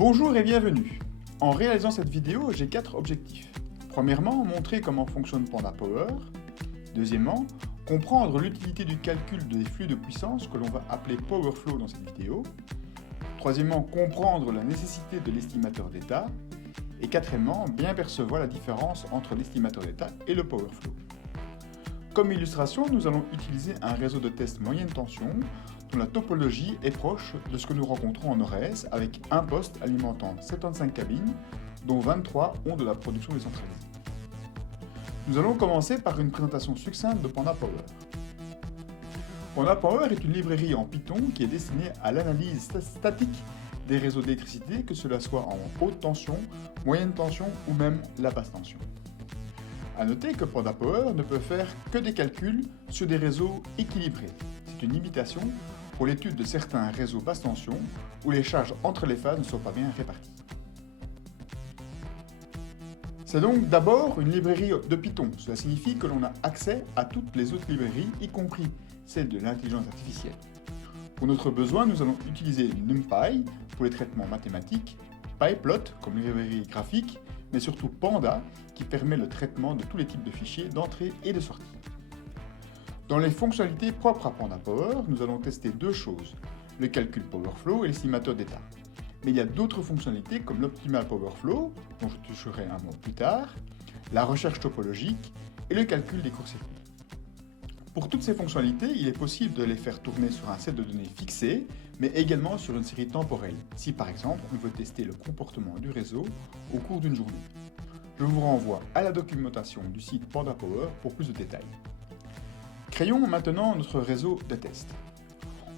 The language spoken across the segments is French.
Bonjour et bienvenue. En réalisant cette vidéo, j'ai 4 objectifs. Premièrement, montrer comment fonctionne Panda Power. Deuxièmement, comprendre l'utilité du calcul des flux de puissance que l'on va appeler Power Flow dans cette vidéo. Troisièmement, comprendre la nécessité de l'estimateur d'état. Et quatrièmement, bien percevoir la différence entre l'estimateur d'état et le Power Flow. Comme illustration, nous allons utiliser un réseau de test moyenne tension dont la topologie est proche de ce que nous rencontrons en ORS avec un poste alimentant 75 cabines, dont 23 ont de la production décentralisée. Nous allons commencer par une présentation succincte de Panda Power. Panda Power est une librairie en Python qui est destinée à l'analyse statique des réseaux d'électricité, que cela soit en haute tension, moyenne tension ou même la basse tension. A noter que Panda Power ne peut faire que des calculs sur des réseaux équilibrés. C'est une limitation pour l'étude de certains réseaux basse tension où les charges entre les phases ne sont pas bien réparties. C'est donc d'abord une librairie de Python. Cela signifie que l'on a accès à toutes les autres librairies, y compris celles de l'intelligence artificielle. Pour notre besoin, nous allons utiliser NumPy pour les traitements mathématiques, PyPlot comme librairie graphique, mais surtout Panda qui permet le traitement de tous les types de fichiers d'entrée et de sortie. Dans les fonctionnalités propres à Panda Power, nous allons tester deux choses, le calcul Power Flow et l'estimateur d'état. Mais il y a d'autres fonctionnalités comme l'Optimal Power Flow, dont je toucherai un mot plus tard, la recherche topologique et le calcul des court-circuits. Pour toutes ces fonctionnalités, il est possible de les faire tourner sur un set de données fixé, mais également sur une série temporelle, si par exemple on veut tester le comportement du réseau au cours d'une journée. Je vous renvoie à la documentation du site Panda Power pour plus de détails. Créons maintenant notre réseau de test.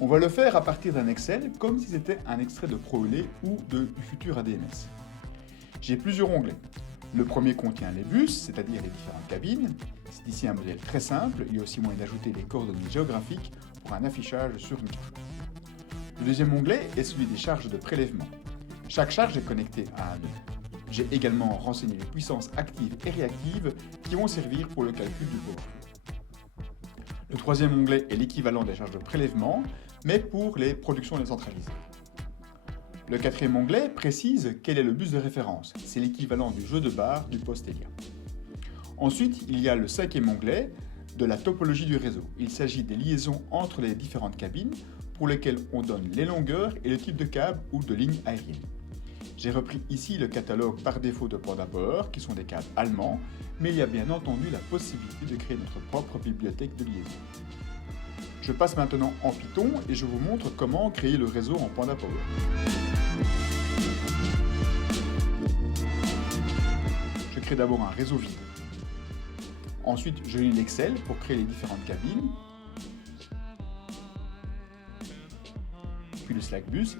On va le faire à partir d'un Excel comme si c'était un extrait de ProElé ou du futur ADMS. J'ai plusieurs onglets. Le premier contient les bus, c'est-à-dire les différentes cabines. C'est ici un modèle très simple, il y a aussi moyen d'ajouter les coordonnées géographiques pour un affichage sur une carte. Le deuxième onglet est celui des charges de prélèvement. Chaque charge est connectée à un nœud. J'ai également renseigné les puissances actives et réactives qui vont servir pour le calcul du power flow. Le troisième onglet est l'équivalent des charges de prélèvement, mais pour les productions décentralisées. Le quatrième onglet précise quel est le bus de référence. C'est l'équivalent du jeu de barres du poste Elia. Ensuite, il y a le cinquième onglet de la topologie du réseau. Il s'agit des liaisons entre les différentes cabines pour lesquelles on donne les longueurs et le type de câble ou de ligne aérienne. J'ai repris ici le catalogue par défaut de Panda Power, qui sont des câbles allemands, mais il y a bien entendu la possibilité de créer notre propre bibliothèque de liaison. Je passe maintenant en Python et je vous montre comment créer le réseau en Panda Power. Je crée d'abord un réseau vide. Ensuite, je lis l'Excel pour créer les différentes cabines, puis le Slackbus,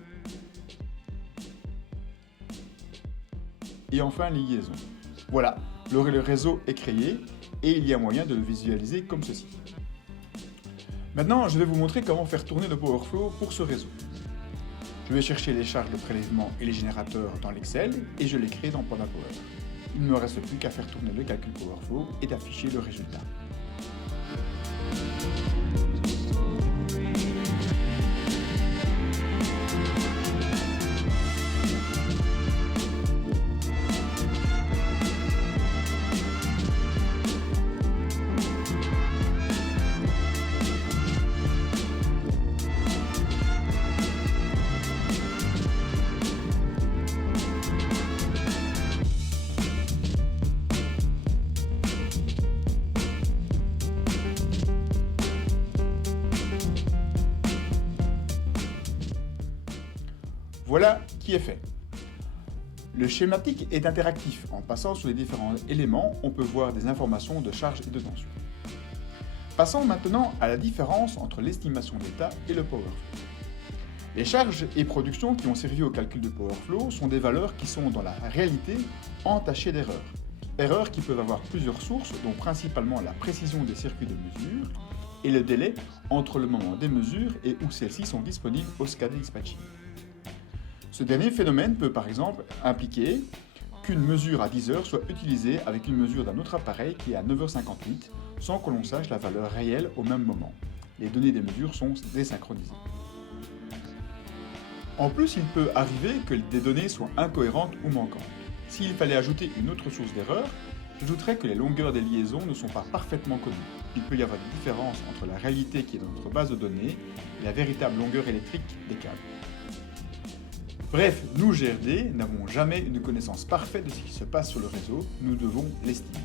et enfin les liaisons. Voilà, le réseau est créé et il y a moyen de le visualiser comme ceci. Maintenant, je vais vous montrer comment faire tourner le Power Flow pour ce réseau. Je vais chercher les charges de prélèvement et les générateurs dans l'Excel et je les crée dans Panda Power. Il ne me reste plus qu'à faire tourner le calcul Power Flow et d'afficher le résultat. Voilà qui est fait. Le schématique est interactif. En passant sur les différents éléments, on peut voir des informations de charge et de tension. Passons maintenant à la différence entre l'estimation d'état et le power flow. Les charges et productions qui ont servi au calcul de power flow sont des valeurs qui sont dans la réalité entachées d'erreurs. Erreurs qui peuvent avoir plusieurs sources, dont principalement la précision des circuits de mesure et le délai entre le moment des mesures et où celles-ci sont disponibles au SCADA dispatching. Ce dernier phénomène peut par exemple impliquer qu'une mesure à 10h soit utilisée avec une mesure d'un autre appareil qui est à 9h58 sans que l'on sache la valeur réelle au même moment. Les données des mesures sont désynchronisées. En plus, il peut arriver que des données soient incohérentes ou manquantes. S'il fallait ajouter une autre source d'erreur, j'ajouterais que les longueurs des liaisons ne sont pas parfaitement connues. Il peut y avoir des différences entre la réalité qui est dans notre base de données et la véritable longueur électrique des câbles. Bref, nous GRD n'avons jamais une connaissance parfaite de ce qui se passe sur le réseau, nous devons l'estimer.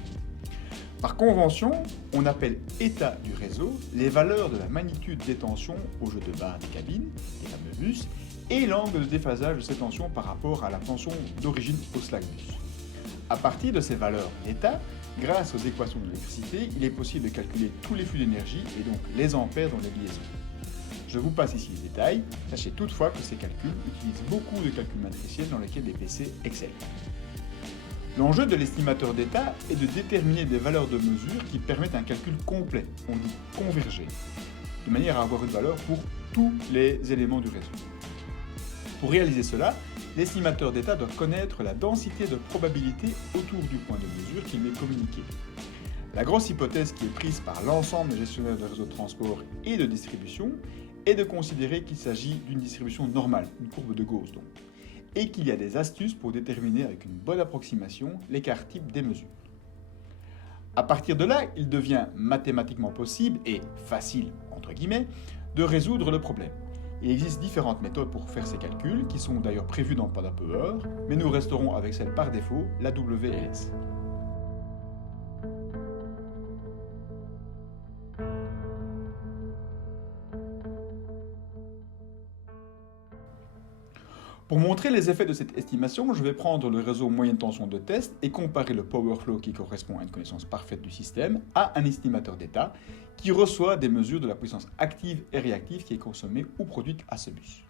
Par convention, on appelle état du réseau les valeurs de la magnitude des tensions au jeu de barre des cabines, les fameux bus, et l'angle de déphasage de ces tensions par rapport à la tension d'origine au slack bus. À partir de ces valeurs d'état, grâce aux équations de l'électricité, il est possible de calculer tous les flux d'énergie et donc les ampères dans les liaisons. Je vous passe ici les détails, sachez toutefois que ces calculs utilisent beaucoup de calculs matriciels dans lesquels les PC excellent. L'enjeu de l'estimateur d'état est de déterminer des valeurs de mesure qui permettent un calcul complet, on dit convergé, de manière à avoir une valeur pour tous les éléments du réseau. Pour réaliser cela, l'estimateur d'état doit connaître la densité de probabilité autour du point de mesure qui lui est communiqué. La grosse hypothèse qui est prise par l'ensemble des gestionnaires de réseaux de transport et de distribution est de considérer qu'il s'agit d'une distribution normale, une courbe de Gauss donc, et qu'il y a des astuces pour déterminer avec une bonne approximation l'écart type des mesures. À partir de là, il devient mathématiquement possible et facile, entre guillemets, de résoudre le problème. Il existe différentes méthodes pour faire ces calculs, qui sont d'ailleurs prévues dans Panda Power, mais nous resterons avec celle par défaut, la WLS. Pour montrer les effets de cette estimation, je vais prendre le réseau moyenne tension de test et comparer le power flow qui correspond à une connaissance parfaite du système à un estimateur d'état qui reçoit des mesures de la puissance active et réactive qui est consommée ou produite à ce bus.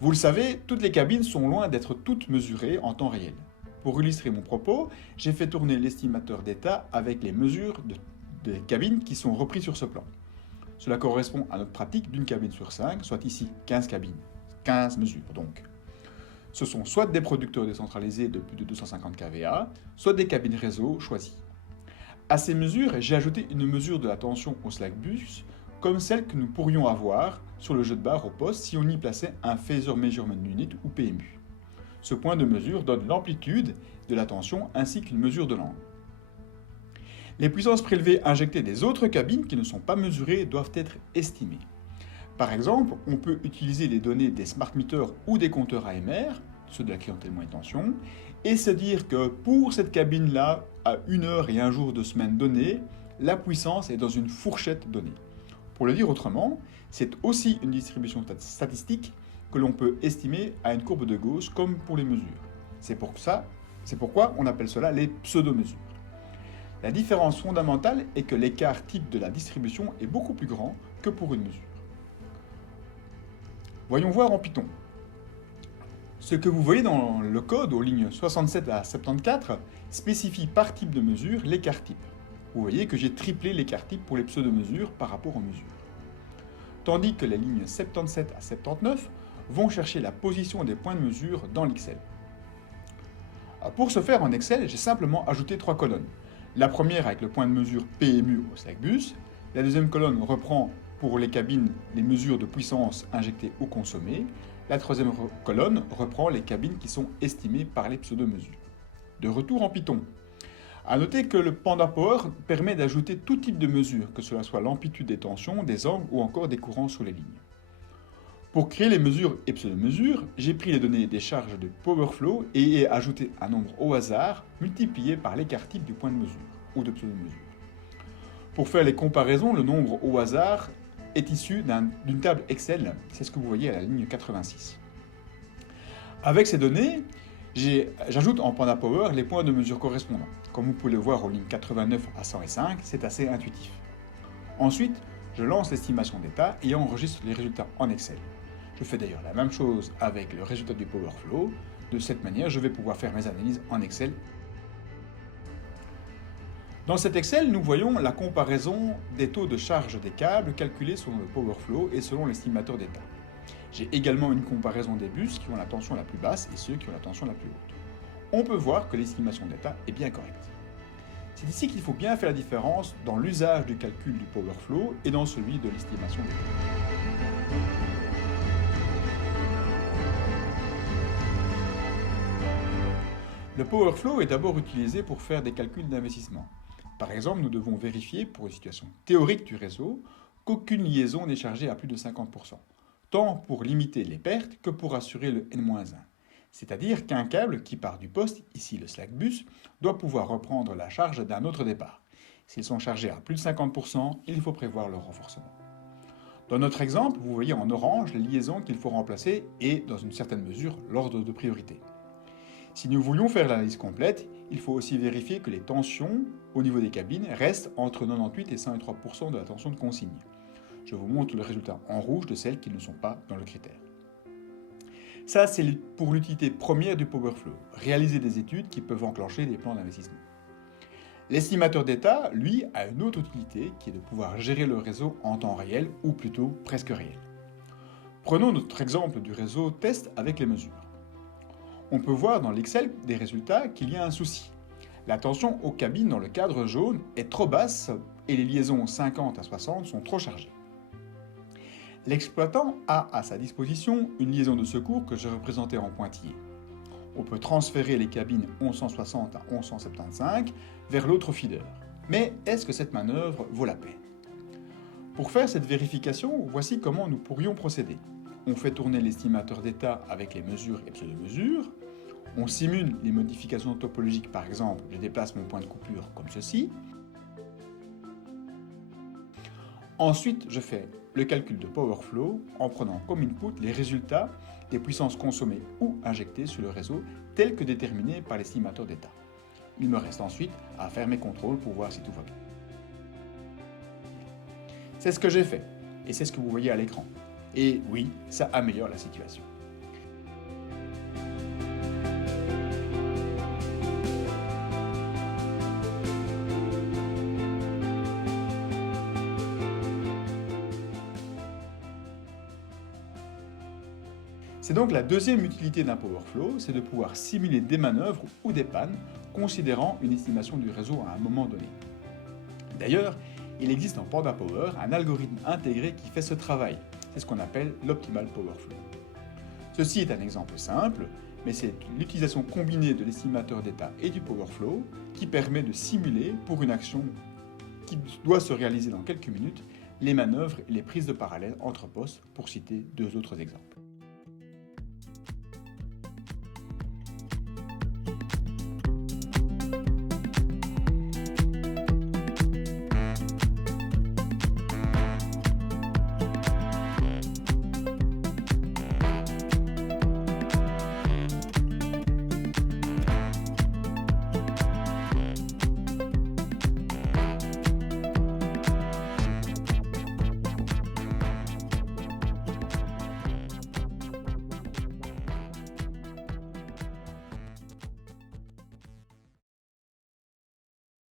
Vous le savez, toutes les cabines sont loin d'être toutes mesurées en temps réel. Pour illustrer mon propos, j'ai fait tourner l'estimateur d'état avec les mesures des cabines qui sont reprises sur ce plan. Cela correspond à notre pratique d'une cabine sur 5, soit ici 15 cabines. 15 mesures donc. Ce sont soit des producteurs décentralisés de plus de 250 kVA, soit des cabines réseau choisies. À ces mesures, j'ai ajouté une mesure de la tension au slack bus, comme celle que nous pourrions avoir sur le jeu de barre au poste si on y plaçait un Phasor Measurement Unit ou PMU. Ce point de mesure donne l'amplitude de la tension ainsi qu'une mesure de l'angle. Les puissances prélevées injectées des autres cabines qui ne sont pas mesurées doivent être estimées. Par exemple, on peut utiliser les données des smart meters ou des compteurs AMR, ceux de la clientèle moyenne tension, et se dire que pour cette cabine-là, à une heure et un jour de semaine donnée, la puissance est dans une fourchette donnée. Pour le dire autrement, c'est aussi une distribution statistique que l'on peut estimer à une courbe de Gauss comme pour les mesures. C'est pourquoi on appelle cela les pseudo-mesures. La différence fondamentale est que l'écart type de la distribution est beaucoup plus grand que pour une mesure. Voyons voir en Python. Ce que vous voyez dans le code aux lignes 67 à 74 spécifie par type de mesure l'écart type. Vous voyez que j'ai triplé l'écart type pour les pseudo-mesures par rapport aux mesures. Tandis que les lignes 77 à 79 vont chercher la position des points de mesure dans l'Excel. Pour ce faire en Excel, j'ai simplement ajouté 3 colonnes. La première avec le point de mesure PMU au slack bus, la deuxième colonne reprend pour les cabines les mesures de puissance injectées ou consommées. La troisième colonne reprend les cabines qui sont estimées par les pseudo-mesures. De retour en Python. A noter que le Panda Power permet d'ajouter tout type de mesures, que cela soit l'amplitude des tensions, des angles ou encore des courants sur les lignes. Pour créer les mesures et pseudo-mesures, j'ai pris les données des charges de power flow et ai ajouté un nombre au hasard multiplié par l'écart type du point de mesure ou de pseudo-mesure. Pour faire les comparaisons, le nombre au hasard est issu d'une table Excel, c'est ce que vous voyez à la ligne 86. Avec ces données, j'ajoute en Panda Power les points de mesure correspondants. Comme vous pouvez le voir aux lignes 89 à 105, c'est assez intuitif. Ensuite, je lance l'estimation d'état et enregistre les résultats en Excel. Je fais d'ailleurs la même chose avec le résultat du Power Flow. De cette manière, je vais pouvoir faire mes analyses en Excel. Dans cet Excel, nous voyons la comparaison des taux de charge des câbles calculés selon le Power Flow et selon l'estimateur d'état. J'ai également une comparaison des bus qui ont la tension la plus basse et ceux qui ont la tension la plus haute. On peut voir que l'estimation d'état est bien correcte. C'est ici qu'il faut bien faire la différence dans l'usage du calcul du Power Flow et dans celui de l'estimation d'état. Le Power Flow est d'abord utilisé pour faire des calculs d'investissement. Par exemple, nous devons vérifier, pour une situation théorique du réseau, qu'aucune liaison n'est chargée à plus de 50%, tant pour limiter les pertes que pour assurer le N-1. C'est-à-dire qu'un câble qui part du poste, ici le slack bus, doit pouvoir reprendre la charge d'un autre départ. S'ils sont chargés à plus de 50%, il faut prévoir leur renforcement. Dans notre exemple, vous voyez en orange les liaisons qu'il faut remplacer et, dans une certaine mesure, l'ordre de priorité. Si nous voulions faire l'analyse complète, il faut aussi vérifier que les tensions au niveau des cabines restent entre 98 et 103% de la tension de consigne. Je vous montre le résultat en rouge de celles qui ne sont pas dans le critère. Ça, c'est pour l'utilité première du Power Flow, réaliser des études qui peuvent enclencher des plans d'investissement. L'estimateur d'état, lui, a une autre utilité qui est de pouvoir gérer le réseau en temps réel, ou plutôt presque réel. Prenons notre exemple du réseau test avec les mesures. On peut voir dans l'Excel des résultats qu'il y a un souci. La tension aux cabines dans le cadre jaune est trop basse et les liaisons 50 à 60 sont trop chargées. L'exploitant a à sa disposition une liaison de secours que j'ai représentée en pointillé. On peut transférer les cabines 1160 à 1175 vers l'autre feeder. Mais est-ce que cette manœuvre vaut la peine? Pour faire cette vérification, voici comment nous pourrions procéder. On fait tourner l'estimateur d'état avec les mesures et pseudo-mesures. On simule les modifications topologiques, par exemple, je déplace mon point de coupure comme ceci. Ensuite, je fais le calcul de Power Flow en prenant comme input les résultats des puissances consommées ou injectées sur le réseau tels que déterminés par l'estimateur d'état. Il me reste ensuite à faire mes contrôles pour voir si tout va bien. C'est ce que j'ai fait et c'est ce que vous voyez à l'écran. Et oui, ça améliore la situation. C'est donc la deuxième utilité d'un Power Flow, c'est de pouvoir simuler des manœuvres ou des pannes considérant une estimation du réseau à un moment donné. D'ailleurs, il existe en Panda Power un algorithme intégré qui fait ce travail. C'est ce qu'on appelle l'Optimal Power Flow. Ceci est un exemple simple, mais c'est l'utilisation combinée de l'estimateur d'état et du Power Flow qui permet de simuler, pour une action qui doit se réaliser dans quelques minutes, les manœuvres et les prises de parallèle entre postes, pour citer deux autres exemples.